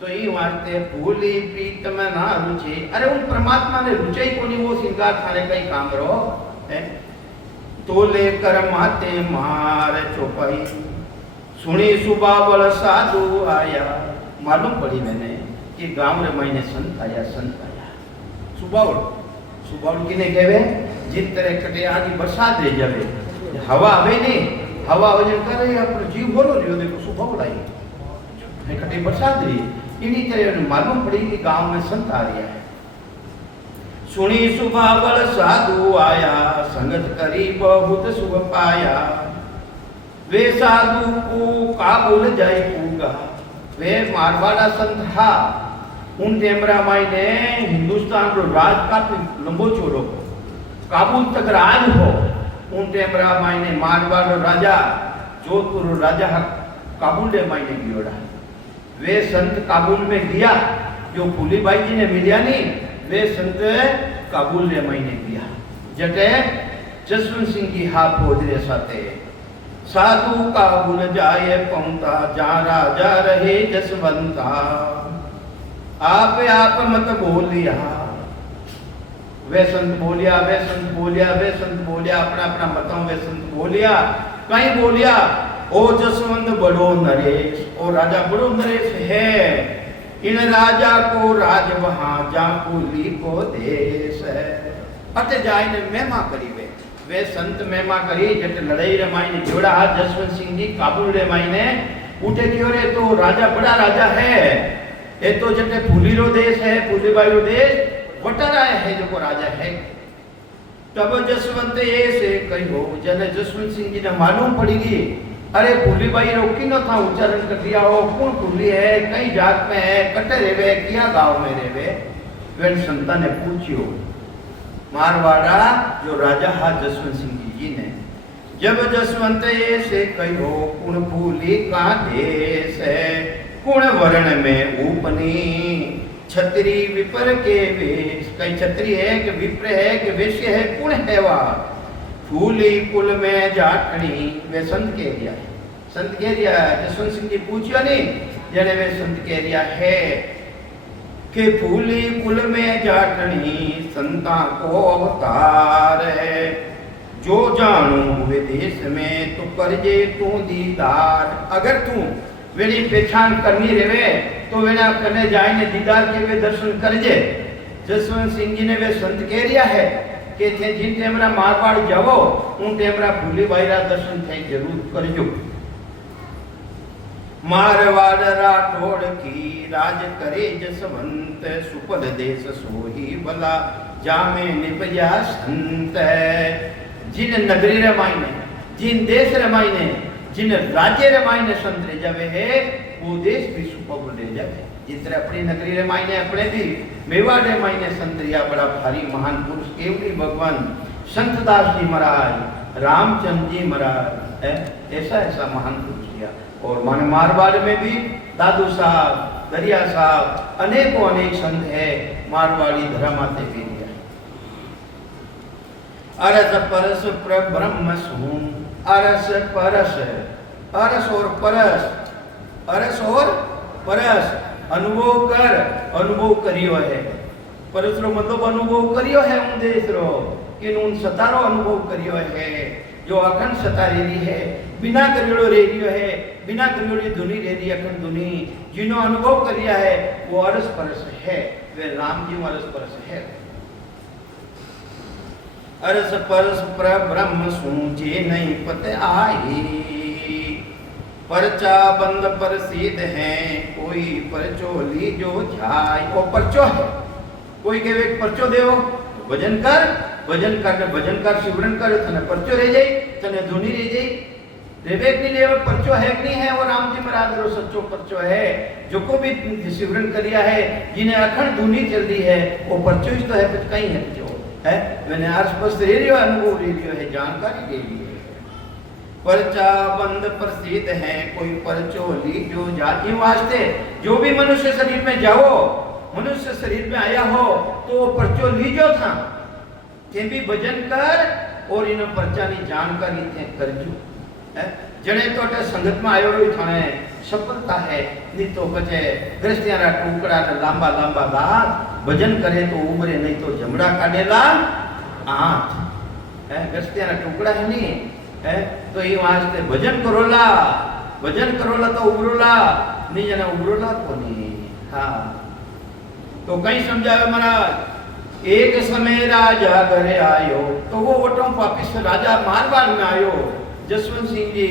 तो ये वास्ते फूली प्रीत में ना रुचे। अरे उन परमात्मा ने रुचे ही कोनी वो श्रृंगार थाने कई काम रो है। तो लेकर माते मार चौपाई सुनी सुबावल साधु आया। मालूम पड़ी मैंने कि गांव रे महीने संत आया, संत आया। सुबावल सुबावल किने कहवे? जित तरह कटे आदि बरसात रे जावे हवा आवे नहीं, हवा वजन करे अपनो जीव बोलो रियो देखो सुबावल आई है कटे बरसात री। इन्हीं तरह मालूम पड़ी कि गांव में संत आ रहा है। सुनी सुबावल साधु आया संगत करी बहुत शुभ पाया। वे साधु को काबुल जाय पूगा। वे मारवाड़ा संत हा उन टेमरा माई ने हिंदुस्तान रो राज काफी लंबो चौड़ो काबुल तक राज हो। उन टेमरा माई ने मारवाड़ रो राजा जोधपुर रो राजा काबुल दे माई ने गियोड़ा। वे संत काबुल में गया जो फूलीबाई जी ने मिलिया नहीं, वे संत काबुल रे माई ने गया। जटे जसवंत सिंह की हा फौज साथे साधु काबुल जाए पहुंचा जा राजा रहे जसवंता। आप मत बोलिया। वे संत बोलिया, वे संत बोलिया, वे संत बोलिया, अपना अपना मतों वे संत बोलिया। कहीं बोलिया ओ जसवंत बड़ो नरेश, ओ राजा बड़ो नरेश है। इन राजा को राज वहां जा कुली को देश है। अटे जाए ने महिमा करी वे संत महिमा करी। जट लड़ाई रमाई ने जोड़ा जसवंत सिंह जी काबुल रे माई ने उठे क्यों रे तो राजा बड़ा राजा है। ये तो जटे फूली रो देश है, फूलीबाई रो देश वटरा है जो को राजा है। तब जसवंत ऐसे कहो जने जसवंत सिंह जी ने मालूम पड़ेगी। अरे फूलीबाई रो किनो था उच्चारण कर दिया हो, कौन फूली है, कई जात में है, कटे रेवे, किया गांव में रेवे। वे संता ने पूछियो मारवाड़ा जो राजा हा जसवंत सिंह जी ने। जब जसवंत ऐसे कहो कुण फूली का देश है। कुण वर्ण में ऊपनी छत्री विपर के वेश। कई छत्री है कि विप्र है कि वेश्य है, कुण है वह। फूली कुल में जाटनी। वे संत कह दिया है, संत कह दिया जसवंत सिंह जी पूछियो नहीं जने वे संत कह दिया है कि फूली कुल में जाटनी संता को अवतार है। जो जानू हुए देश में तो करजे तू दीदार। अगर तू वेरी पहचान करनी रेवे तो वेना करने जाए ने दीदार के वे दर्शन करजे। जसवंत सिंह जी ने वे संत कह दिया है कि थे जिन टेमरा मारवाड़ जावो उन टेमरा फूलीबाई रा दर्शन थे जरूर करजो। मारवाड़ राठौड़ की राज करे जसवंत। सुपल देश सोही भला जामे निपया संत। जिन नगरी रमाई ने, जिन देश रमाई ने, जिन राज्य रमाई ने संत ले जावे है वो देश भी सुपल ले जावे। जिस तरह अपनी नगरी रमाई ने अपने भी मेवाड़ रमाई ने संत लिया। बड़ा भारी महान पुरुष केवली भगवान संतदास जी महाराज, रामचंद्र जी महाराज, ऐसा ऐसा महान पुरुष लिया। और माने मारवाड़ में भी दादू साहब, दरिया साहब, अनेकों अनेक संत है मारवाड़ी धर्माते भी लिया। अरस परस ब्रह्म सू। अरस परस, अरस और परस, अरस और परस अनुभव कर, अनुभव करियो है। परस रो मतलब अनुभव करियो है उन देश रो कि उन सतारो अनुभव करियो है जो अखंड सता रेरी है, बिना करियो रेरियो है, बिना करियो धुनी रेरी अखंड धुनी जिनो अनुभव करिया है वो अरस परस है, वे राम जी अरस परस है। अरस परस ब्रह्म सूचे नहीं पते आई, परचा बंद पर सीध है कोई परचो लीजो जाय। वो परचो है, कोई के वे परचो देवो भजन कर, भजन कर, भजन कर, शिवरण कर, तने परचो रह जाई, तने धुनी रह जाई। रेवेक नहीं लेवे परचो है कि नहीं है, वो राम जी महाराज रो सच्चो परचो है। जो को भी शिवरण करिया है, जिन्हें अखंड धुनी चल दी है, वो परचो ही तो है, कुछ कहीं है जो है। मैंने आसपास रेडियो अनुभव रेडियो है, जानकारी दे दी है। परचा बंद प्रसिद्ध है कोई परचो लीजो जाति वास्ते। जो भी मनुष्य शरीर में जाओ, मनुष्य शरीर में आया हो तो वो परचो लीजो था ते भी भजन कर और इन परचा नी जानकारी थे करजो है। जने तो संगत में आयो रो थाने सफलता है, नहीं तो बचे ग्रस्तियारा टुकड़ा ने लांबा लांबा दांत, भजन करे तो उमरे नहीं तो जमड़ा काढेला आंख है। ग्रस्तियारा टुकड़ा है नहीं है तो ये वास्ते भजन करोला, भजन करोला तो उबरोला नहीं, जना उबरोला को नहीं। हाँ तो कहीं समझावे महाराज, एक समय राजा घरे आयो तो वो वटों वापिस राजा मारवाड़ में आयो। जसवंत सिंह जी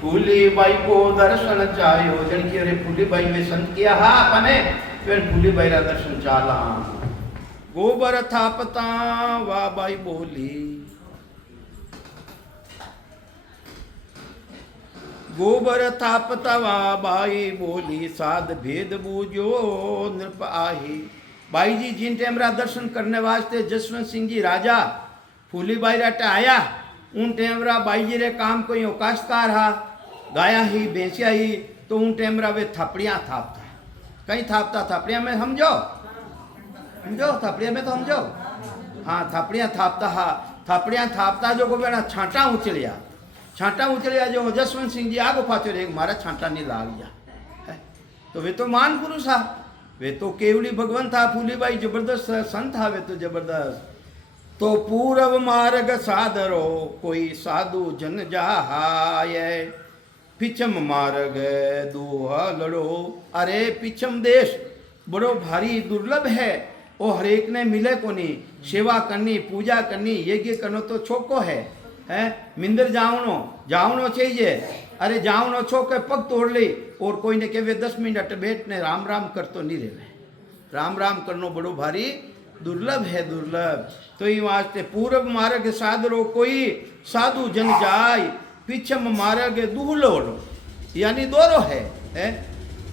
फूली बाई को दर्शन चायो, जणकी अरे फूली बाई वे संत किया हा अपने फिर फूली बाई रा दर्शन चाला। गोबर थापता वा बाई बोली, गोबर थापता वा बाई बोली, साध भेद बूझो नृप आही। बाई जी जिन टेमरा दर्शन करने वास्ते जसवंत सिंह जी राजा फूली बाई राटे आया, उन टेमरा बाई जी रे काम कोई काश्तकार हा, गाया ही बेचिया ही, तो उन टेमरा वे थपड़ियाँ थापता, कहीं थापता थपड़ियाँ में समझो, समझो थपड़ियाँ में तो समझो। हाँ थपड़ियाँ थापता हा, थपड़ियाँ थापता जो को बेना छांटा उचलिया, छांटा उचलिया जो जसवंत सिंह जी आगो पाचो रे मारा छांटा नहीं लाग जा। तो वे तो मान पुरुष हा, वे तो केवली भगवान था। फूली बाई जबरदस्त संत था वे तो जबरदस्त। तो पूरब मार्ग सादरो कोई साधु जन जाहाय, पिछम मार्ग दूहा लड़ो। अरे पिछम देश बड़ो भारी दुर्लभ है, वो हरेक ने मिले को नहीं। सेवा करनी, पूजा करनी, यज्ञ करनो तो छोको है, मिंदर जावनो चाहिए। अरे जावनो छो के पग तोड़ ली और कोई ने कहे 10 मिनट बैठने राम राम कर तो नहीं रहे। राम राम करनो बड़ो भारी दुर्लभ है, दुर्लभ। तो ये वास्ते पूरब मार्ग सादरो कोई साधु जन जाय, पिछम मार्ग दूहलो यानी दोरो है।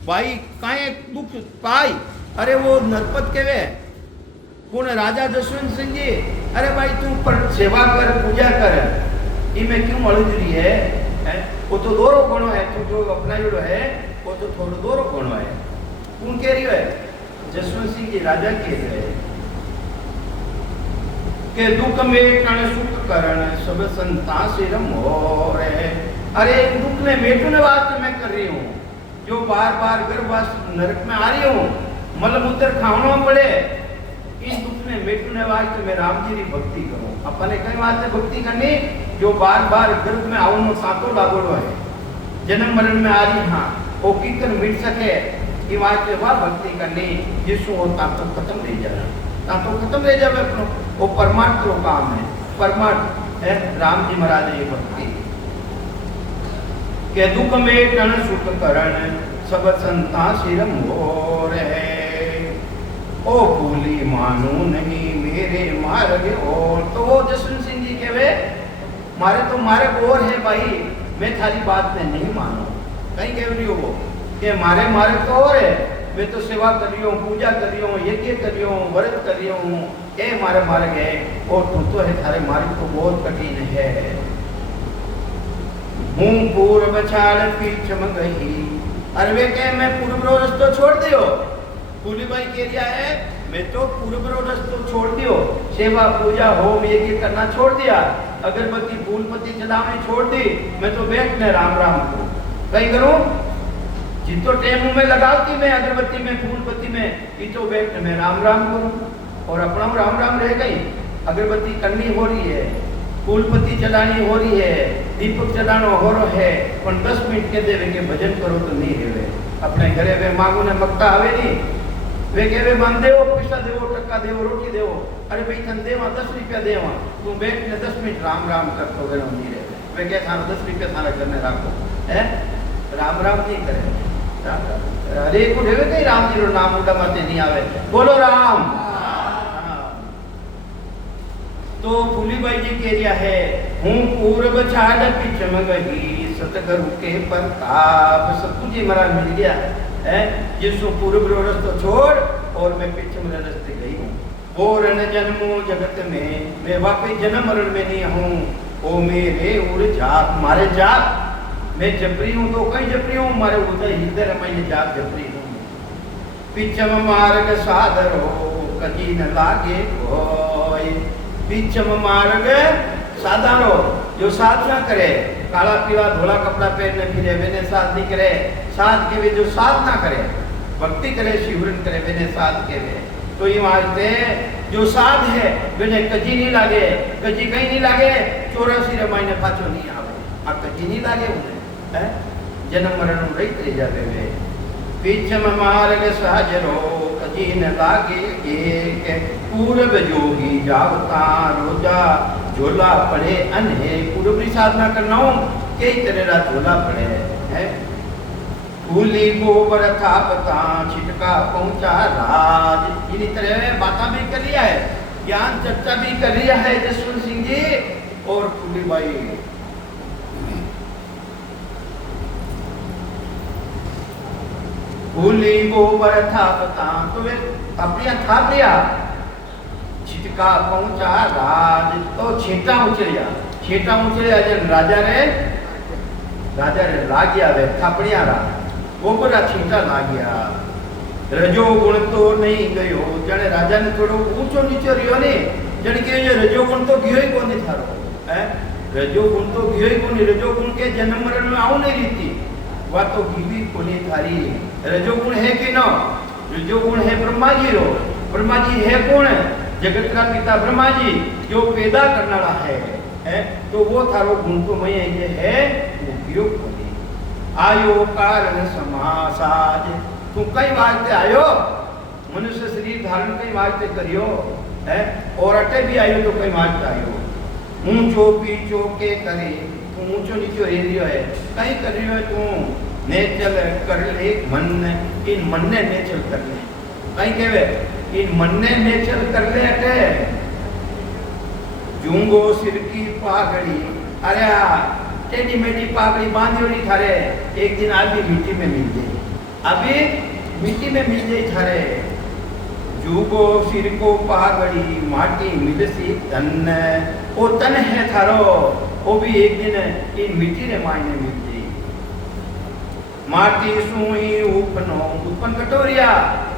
भाई काए दुख पाई, अरे वो नरपत के वे कौन राजा जसवंत सिंह जी, अरे भाई तू पर सेवा कर, पूजा कर, इमें क्यों अड़जरी है? वो तो दोरो गुणो है, तू जो अपना जोड़ो है वो तो थोड़ा दोरो गुणो है। कौन कह रही है? जसवंत सिंह जी राजा कह रहे हैं के दुख में कण सुख करण सब संता सिर मोर है। अरे दुख ने मेटने वास्ते मैं कर रही हूँ, जो बार बार गर्भवास नरक में आ रही हूँ, मलमूत्र खाना पड़े, इस दुख ने मेटने वास्ते मैं राम जी की भक्ति करूँ। अपने कई वास्ते भक्ति करनी, जो बार बार गर्भ में आवनो सातो लागोड़ो है, जन्म मरण में आ रही, हाँ वो कीर्तन मिट सके ये वास्ते वह भक्ति करनी जिसको वो ताकत खत्म नहीं जाए, ताकत खत्म नहीं जाए अपनो, वो परमार्थ रो काम है। परमार्थ है राम जी महाराज ये भक्ति के दुख में कण सुख करण सब संता सिर मोर है। ओ भूली मानो नहीं मेरे मार्ग और। तो वो जसवंत सिंह जी कहे मारे तो मार्ग और है भाई, मैं थारी बात में नहीं मानो। कहीं कह रही हो वो कि मारे मार्ग तो और है, मैं तो सेवा कर रही हूँ, पूजा कर रही हूँ, यज्ञ कर रही हूँ, व्रत कर रही हूँ, ये मारे मार्ग है, और तू तो है थारे मार्ग तो बहुत कठिन है। हूँ पूर्व छाड़ पीछम गई। अरे वे कहे मैं पूर्व रास्ता छोड़ दियो। फूली बाई कह दिया है मैं तो पूर्व रस्तो छोड़ दियो, सेवा पूजा होम ये करना छोड़ दिया, अगरबत्ती फूल पत्ती चढ़ाने छोड़ दी, मैं तो बैठने राम राम करूं। कहीं करूं जितो टेम में लगाती मैं अगरबत्ती में फूल पत्ती में इतो बैठ में राम राम करूं और अपना राम राम रह गई। अगरबत्ती करनी हो रही है, फूल पत्ती चलानी हो रही है, दीपक चलाना हो रहा है, पर 10 मिनट के देवे के भजन करो तो नहीं हेवे। अपने घरे वे मांगो ने मगता हवे नहीं, वे कहवे मान देवो, पैसा देवो, टक्का देवो, रोटी देवो, अरे भाई तन देवा 10 रुपया देवा, तू बैठ ने 10 मिनट राम राम करतो वे नहीं रहे। वे कह थारा 10 रुपया थारा घर में राखो है, राम राम नहीं करे। अरे को ढेवे कहीं राम जी रो नाम उड़ा माते नहीं आवे, बोलो राम। तो फूलीबाई जी कह रिया है, हूँ पूर्व छाड़ पिछम गही सतगुरु के प्रताप। सतगुरु जी महाराज मिल गया है, जिसको पूर्व रस्तो छोड़ और मैं पिछम रास्ते गई हूँ। और न जन्मो जगत में, मैं वाकई जन्म मरण में नहीं हूँ। ओ मेरे उड़ जाप, मारे जाप मैं जपरी हूँ तो कहीं जपरी हूँ, मारे उदय हृदय मैं जाप जपरी हूँ। पिछम मार्ग साधर हो कभी न लागे कोई, पिछम मार्ग साधारो जो साधना करे, काला पीला धोला कपड़ा पहनने फिरे वेने साध नहीं करे, साध के वे जो साधना करे, भक्ति करे, शिवरण करे वेने साध के वे। तो ये मानते जो साध है वेने कजी नहीं लागे, कजी कहीं नहीं लागे, 84 महीने पाछो नहीं आवे, आ कजी नहीं लागे उन्हें है, जन्म मरण रहित रह जावे वे। पिछम मार्ग सहजरो कजी न लागे एक, पूर्व जोगी जावता रोजा झोला पड़े अन्हे। पूर्व की साधना करना हो कई तरह का झोला पड़े है। फूली गोबर था पता छिटका पहुंचा राज, इन्हीं तरह बात भी कर लिया है, ज्ञान चर्चा भी कर लिया है जसवंत सिंह जी और फूलीबाई। फूली गोबर था पता, तो वे अपनिया था दिया, छिटका पहुंचा राज, तो छीटा उछलिया, छीटा उछलिया जन राजा रे लागिया वे थापड़िया रा, गोबरा छीटा लागिया। रजो गुण तो नहीं गयो, जने राजा ने थोड़ो ऊंचो नीचो रियो ने, जने के ये रजो गुण तो गयो ही कोनी थारो है, रजो गुण तो गयो ही कोनी, रजो गुण के जन्म मरण में आऊ नहीं रीति, वा तो गिवी कोनी थारी। रजो गुण है कि ना, रजो गुण है ब्रह्मा जी रो, ब्रह्मा जी है कौन, जगत का पिता ब्रह्मा जी जो पैदा करने वाला है, तो वो थारो गुण तो मैं ये है वो गियो कोनी। आयो कारण समासाज, तू कई वास्ते आयो, मनुष्य शरीर धारण कई वास्ते करियो है, और अटे भी आयो तो कई वास्ते आयो। ऊंचो पीछो के करे, तू ऊंचो नीचो रह रियो है, कहीं कर रियो है तू, नेचल कर ले मन, इन मन ने नेचल कर ले, कहीं कहवे इन मन ने नेचल कर ले अटे। जूंगो सिर की पागड़ी, अरे टेढ़ी मेढ़ी पागड़ी बांधी हुई थारे, एक दिन आदमी मिट्टी में मिल जाए, अभी मिट्टी में मिल जाए थारे। जूगो सिर को पागड़ी माटी मिलसी तन, वो तन है थारो, वो भी एक दिन इन मिट्टी ने मायने मिल जाए। माटी सुई उपनो, उत्पन्न कटोरिया,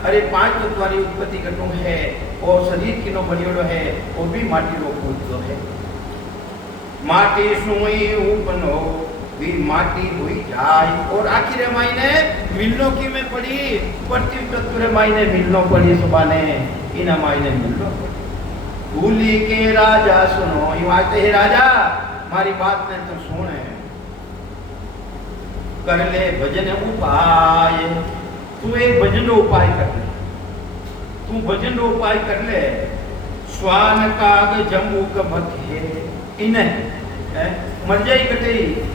अरे 5 तत्व वाली उत्पत्ति कटो है, और शरीर किनो बनियोड़ो है, वो भी माटी रो पूजो है। माटी सुई उपनो भी माटी हुई जाए, और आखिर मायने मिलनो की में पड़ी, पृथ्वी तत्व मायने मिलनो पड़ी, सुबाने इन मायने मिलनो पड़ी। भूली के राजा सुनो, ये बात है राजा मारी बात ने तो सुने, कर ले भजन उपाय, तू एक भजन उपाय कर ले, तू भजन उपाय कर ले। स्वान काग जम्बू कमक है इन्हें मर जाई कटे,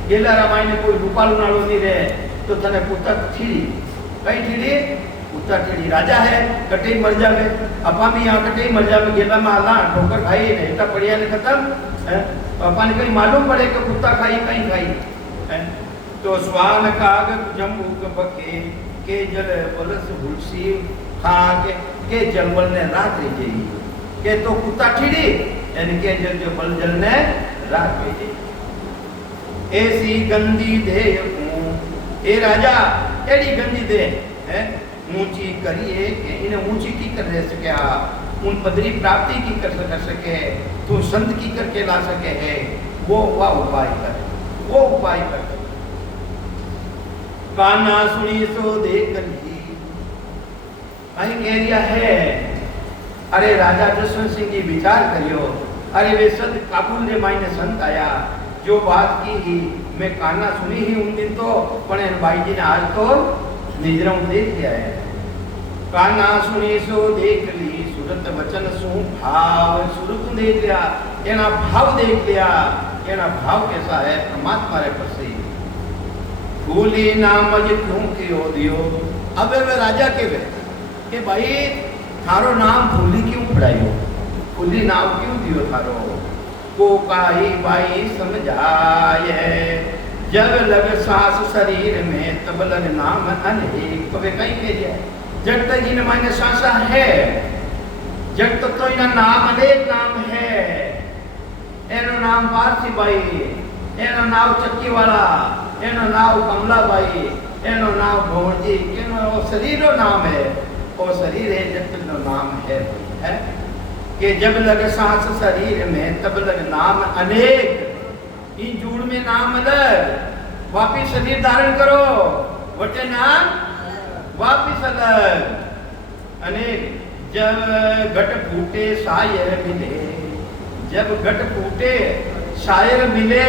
गेला रामायण ने कोई रूपालू नालो नहीं रहे, तो तने पुता थीड़ी, कई थीड़ी पुता थीड़ी, राजा है कटे मर जावे, अपा भी यहाँ कटे मर जावे, गेला में आला ठोकर खाई ने इतना पड़िया ने खत्म, अपा ने कहीं मालूम पड़े कि कुत्ता खाई कहीं खाई। तो स्वान काग जम्बू कपके के जल बलस भूलसी खा के जलबल ने रात रह जाई, के तो कुत्ता ठीड़ी इनके जल जो बल जल ने रात रह जाई। ऐसी गंदी दे ए राजा, एड़ी गंदी दे है, ऊंची करिए कि इन्हें ऊंची की कर रह सके, उन पदरी प्राप्ति की कर सके, तू संत की करके ला सके है, वो उपाय कर, वो उपाय कर। काना सुनी सो देख ली, कहीं कह दिया है, अरे राजा जसवंत सिंह जी विचार करियो, अरे वे सद काबुल ने मायने संत आया, जो बात की ही मैं काना सुनी ही उन दिन तो, पण भाई जी ने आज तो निजरों देख लिया है। काना सुनी सो देख ली, सुरत वचन सु भाव, सुरत देख लिया, एना भाव देख लिया, एना भाव कैसा है परमात्मा रे प्रसी। भूली नाम अज क्यों क्यों दियो, अब वे राजा के वे कि भाई थारो नाम भूली क्यों पढ़ायो, भूली नाम क्यों दियो थारो, को काई बाई समझाए, जब लग सांस शरीर में तब लग नाम अनेक। तो वे कहीं कह दिया जब तक इन मायने सांसा है, जब तक तो इना नाम अनेक नाम है, एनो नाम पारसी बाई, एनो नाम चक्की वाला, एनो नाम कमला बाई, एनो नाम भोरजी, एनो शरीरो नाम है, वो शरीर है जब तक नो नाम है कि जब लग सांस शरीर में तब लग नाम अनेक, इन जूड़ में नाम अलग, वापिस शरीर धारण करो, वटे नाम वापिस अलग अनेक। जब घट फूटे शायर मिले, जब घट फूटे शायर मिले,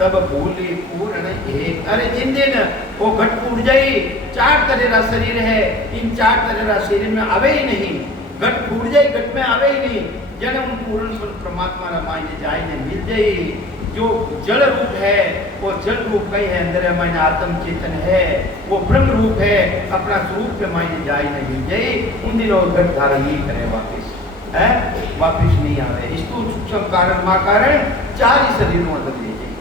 तब भूली पूर्ण एक। अरे जिन दिन वो घट फूट जाई, चार तरह शरीर है, इन चार तरह शरीर में आवे ही नहीं, घट फूट जाए घट में आवे ही नहीं, जन्म पूर्ण परमात्मा रामायण जाए ने मिल जाए। जो जल रूप है वो जल रूप कहीं है, अंदर मायने आत्म चेतन है, वो ब्रह्म रूप है, अपना स्वरूप के मायने जाए ने मिल जाए, उन दिनों घट धारण ही करे वापिस है, वापिस नहीं आवे। स्थूल सूक्ष्म कारण मा कारण चार ही शरीरों में बदले जाए।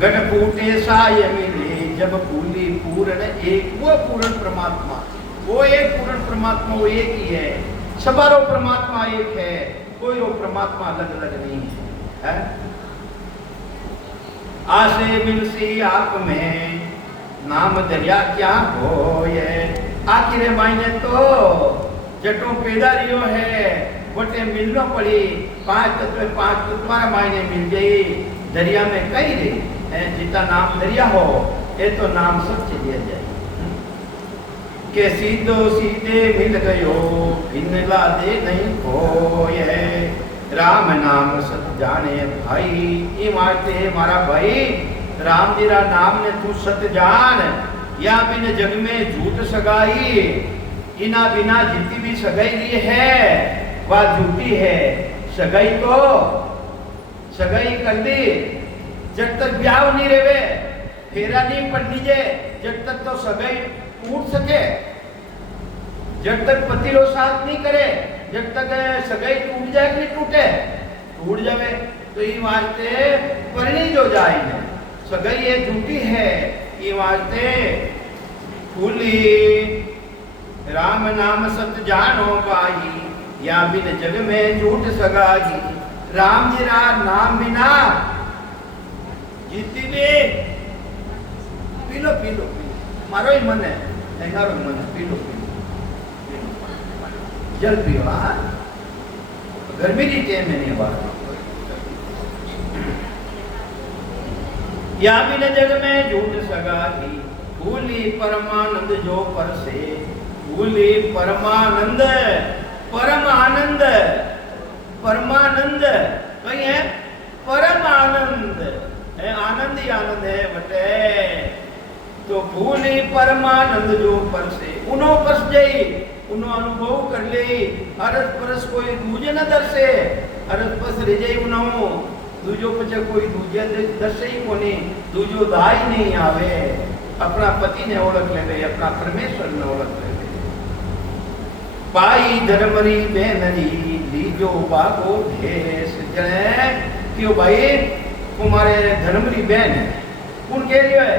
घट फूटे साय मिले, जब भूली पूर्ण एक, वो पूर्ण परमात्मा, वो एक पूर्ण परमात्मा, वो एक ही है, सबारो परमात्मा एक है, कोई वो परमात्मा अलग अलग नहीं है, आसे मिलसी आप में नाम दरिया क्या हो ये। आखिर मायने तो जटों पैदा रियो है, बटे मिलना पड़ी, पांच तत्व तुम्हारा मायने मिल गई, दरिया में कहीं रही जितना नाम दरिया हो, ये तो नाम सब चलिए जाए के सीधो सीधे मिल गयो, भिन्नला दे नहीं खोए, राम नाम सत जाने भाई। ये मारते है मारा भाई, राम तेरा नाम ने तू सत जान, या बिन जग में झूठ सगाई, इना बिना जितनी भी सगाई ली है वह झूठी है। सगाई तो सगाई कर ली, जब तक ब्याह नहीं रेवे, फेरा नहीं पड़ लीजिए, जब तक तो सगाई टूट सके, जब तक पति रो साथ नहीं करे, जब तक सगाई टूट जाए कि नहीं टूटे, टूट जावे तो ये वास्ते परिणी जो जाए, सगाई ये झूठी है, ये वास्ते फूली राम नाम सत जानो पाई, या बिन जग में झूठ सगाई। राम जी रा नाम बिना जीती भी पीलो पीलो पीलो, मारो ही मन है, मारो ही मन है, पीलो पीलो जल पियो, गर्मी की टेम में नहीं बात। या बिन जग में झूठ सगाई, भूली परमानंद जो परसे, भूली परमानंद, परम आनंद, परमानंद कहीं है, परम आनंद है, आनंद ही आनंद है बटे। तो भूली परमानंद जो परसे, उन्हों परस जाई, उन्हों अनुभव कर ले, अरस परस कोई दूजे न दर्शे, अरस परस रह जाई उन्हों, दूजो पचे कोई दूजे दर्शे ही कोनी, दूजो दाई नहीं आवे, अपना पति ने ओळख लेवे, अपना परमेश्वर ने ओळख लेवे। पाई धर्मरी बेनरी लीजो बागो भेष, जने क्यों भाई तुम्हारे धर्मरी बहन है, कौन कह रही है,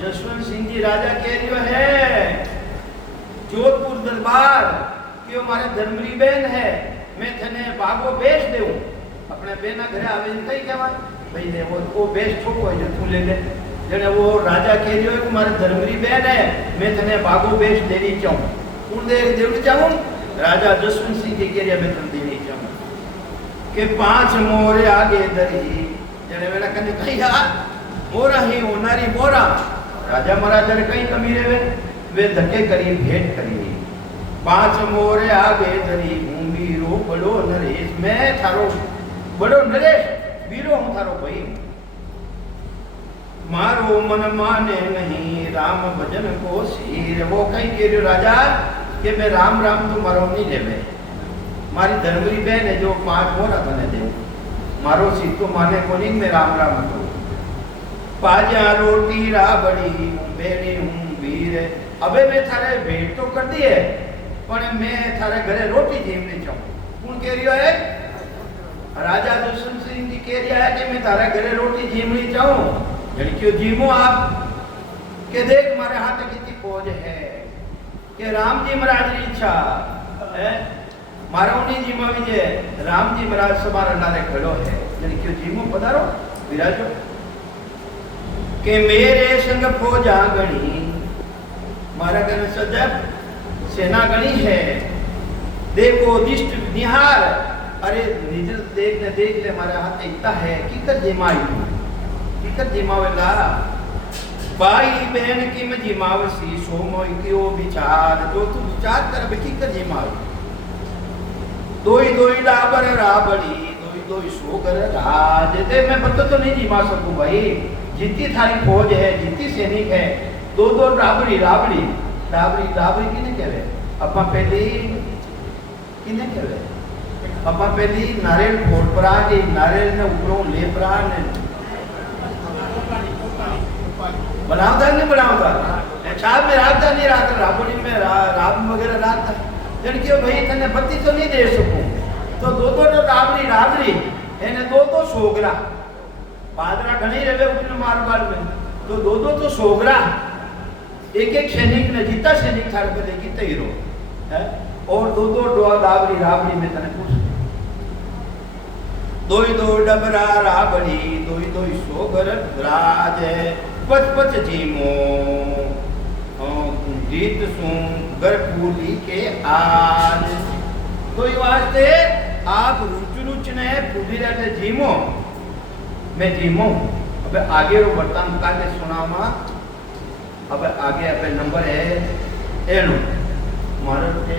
जसवंत सिंह जी राजा कह रही है, जोधपुर दरबार कि हमारे धर्मरी बहन है, मैं थने बागो बेच दे, अपने बेना घरे आवे कई कहवा भाई ने वो बेच छोको है, तू ले ले, जने वो राजा कह रही हो कि मारे धर्मरी बहन है, मैं तने बागो बेच देनी चाहूँ, कौन देनी चाहूँ? राजा जसवंत सिंह की कह रही मैं तने देनी चाहूँ कि 5 मोरे आगे धरी, जने वेला कने कही यार मोरा ही होनारी मोरा। राजा महाराज जने कहीं कमी रहे वे धक्के करी भेंट करी, 5 मोरे आगे धरी हूँ वीरो बड़ो नरेश, मैं थारो बड़ो नरेश वीरो हूँ थारो भाई, मारो मन माने नहीं राम भजन को शीर। वो कहीं कह रहे राजा कि मैं राम राम तो मारो नहीं लेवे, मारी धर्मरी बहन है जो 5 मोरा तने दे, मारो सीत तो माने को नहीं, मैं राम राम करूँ। पाजा रोटी राबड़ी बेड़ी हूँ वीर, अबे मैं थारे भेंट तो कर दी है पर मैं थारे घरे रोटी जीमनी चाहूँ। कौन कह रही है? राजा दुष्यंत सिंह जी कह रहा है कि मैं थारे घरे रोटी जीमनी चाहूँ। यानी क्यों जीमो आप के देख मारे हाथ कितनी फौज है कि राम जी महाराज की इच्छा है, मारा उन्हीं जीमा विजय राम जी महाराज समारा नारे खड़ो है। यानी क्यों जीमो पधारो विराजो के मेरे संग फौजा गणी, मारा गण सजग सेना गणी है, देखो दिष्ट निहार, अरे निजर देख ले मारे हाथ इतना है कि कर जिमाई किकर जिमावेला, भाई बहन की में जिमावसी सोमो क्यों विचार, जो तू विचार कर बे किकर जिमावे, दोई दोई डाबर राबड़ी दोई दोई सोगर राज दे। मैं बता तो नहीं जिमा सकूं भाई, जितनी थारी फौज है जितनी सैनिक है, 2 राबड़ी राबड़ी राबड़ी राबड़ी किने कहवे? अपा पहली किने कहवे? अपा पहली नारियल फोड़ परा के नारियल ने ऊपरों ले परा ने बनावता नहीं बनावता, चार में रात नहीं रात राबड़ी में राब वगैरह रात था। जन क्यों भाई तने बत्ती तो नहीं दे सकूं, तो 2 राबड़ी राबड़ी एने 2 सोगरा, बादरा घणी रहे उपने मारवाड़ में, तो 2 तो सोगरा, एक सैनिक ने जितना सैनिक थारे पे देखी तो हीरो है, और 2 राबड़ी राबड़ी में तने पूछ 2 डबरा राबड़ी 2 सोगर राज, 5 जीमो गीत सुन गरपूली के आज। तो ये वास्ते आप रुच ने पूरी रहते जीमो, मैं जीमो। अब आगे रो बर्तन का के सुनामा, अब आगे अब नंबर है एनो मारो के